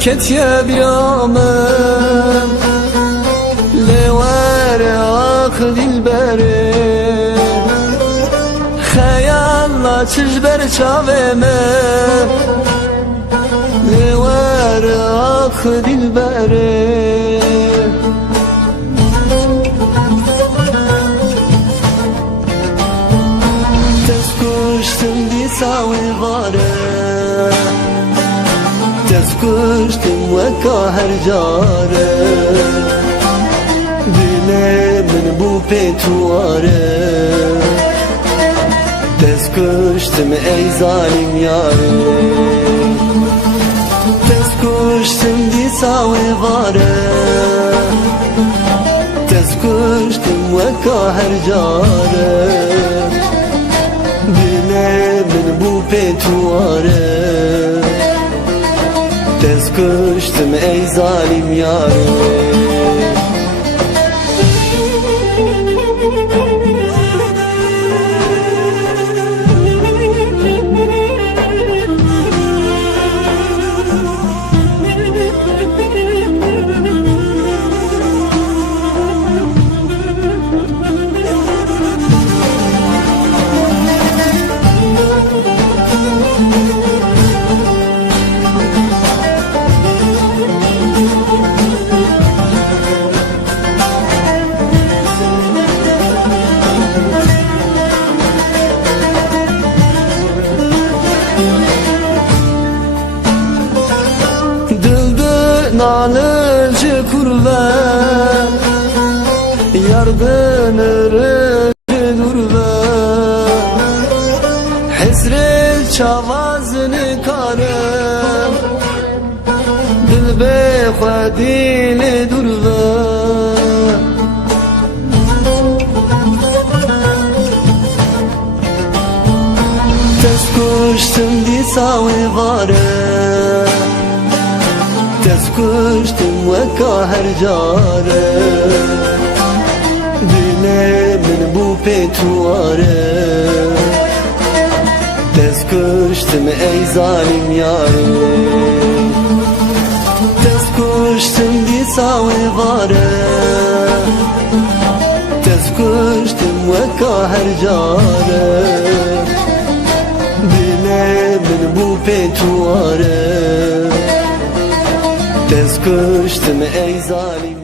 كتيا برامم لوار آخذ البري خيالنا تجبر شاممه لوار آخذ البري تسكشتم دي ساوي غاره تسكشتم وكا هرجاره دلي من بو بيتواره تسكشتم اي ظالم ياري تسكشتم دي ساوي غاره تسكشتم وكا هرجاره دلي من بو بيتواره تسكشتم اي ظالم ياري nalıcı kurve yardın ırıcı durve hesret çavazını karım dilbe khadili durve teskuştum di savi vare تسكشتم وكا هرجاره دلي من بو بيتواره تسكشتم اي ظالم ياري تسكشتم دي ساوي غاره تسكشتم وكا هرجاره دلي من بو بيتواره تسكشتم اي ظالم